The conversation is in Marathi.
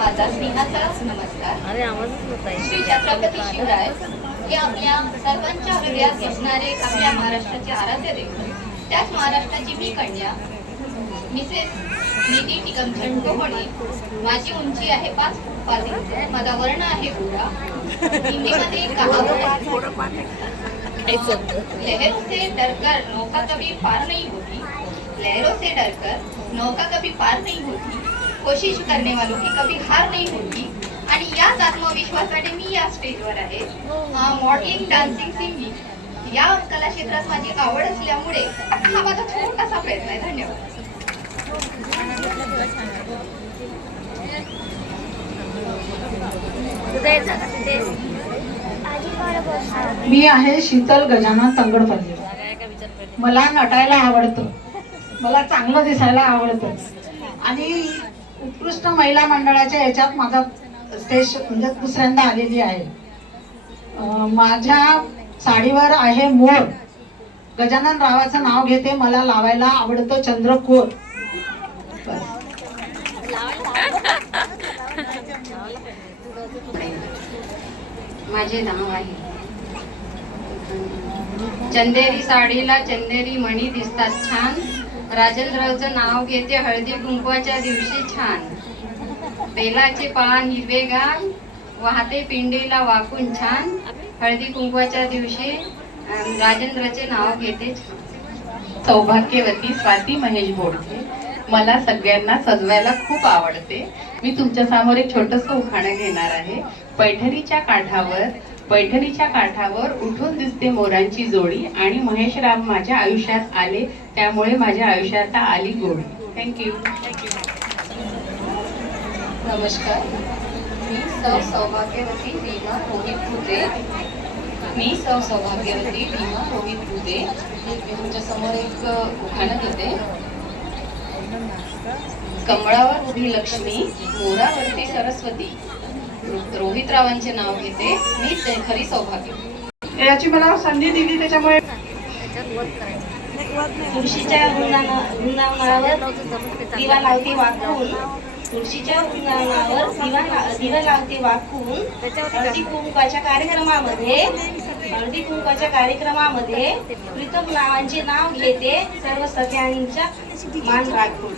माझा स्नेहाचा नमस्कार। श्री छत्रपती शिवराय हे आपल्या सर्वांच्या हृदयात बसणारे आपल्या महाराष्ट्राचे आराध्य दैवत। त्याच महाराष्ट्राची मी कन्या मिसेस निधी टिकमचंद कोहणे। माझी उंची आहे 5 फूट 5 इंच। माझा वर्ण आहे गोरा। हिंदीमध्ये कहावत आहे, लहरों से डरकर नौका कभी पार नहीं होती, लहरों से डरकर नौका कभी पार नहीं होती, कोशिश करने वालों की कभी हार नहीं होती। आणि याच आत्मविश्वासाने मी या स्टेजवर आहे। मॉडेलिंग, डान्सिंग, सिंगिंग या कला क्षेत्रात माझी आवड असल्यामुळे हा माझा छोटासा प्रयत्न आहे। धन्यवाद। मी आहे शीतल गजानन तंगडपल्ली। मला नटायला आवडतं, मला चांगलं दिसायला आवडतं आणि उत्कृष्ट महिला मंडळाच्या याच्यात माझा स्टेज म्हणजे दुसऱ्यांदा आलेली आहे। माझ्या साडीवर आहे मोर। गजानन रावाचं नाव घेते, मला लावायला आवडतं चंद्रकोर। माझे नाव आहे चंदेरी साडीला चंदेरी मणी दिसतात छान। राजेंद्रचं नाव घेते हळदी कुंकवाच्या दिवशी छान। बेलाचे पान हिरवेगार वाहते पिंडीला वाकून छान। हळदी कुंकवाच्या दिवशी राजेंद्रचे नाव घेते छान। सौभाग्यवती स्वाती महेश बोडके। मला सगळ्यांना सजवायला खूप आवडते। मी तुमच्या समोर एक छोटंसं उखाणं घेणार आहे। पैठणीच्या काठावर उठून दिसते मोरांची जोडी आणि महेशराव माझ्या आयुष्यात आले, त्यामुळे माझ्या आयुष्यात आली गोडी। थँक्यू। नमस्कार, मी सौभाग्यवती रीमा रोहित भुते। मी सौभाग्यवती रीमा रोहित भुते। मी तुमच्या समोर एक उखाणं घेते। कमळावर उभी लक्ष्मी, मोरावरती सरस्वती। रोहितरावांचे नाव घेते मी, खरी सौभाग्य। याची मला संधी दिली त्याच्यामुळे तुळशीच्या वृंदावनावर दिवा लावते वाकून, तुळशीच्या वृंदावनावर दिवा लावते वाकून। हळदी कुंकवाच्या कार्यक्रमामध्ये प्रीतम नावांचे नाव घेते, सर्व सख्यांचा मान राखून।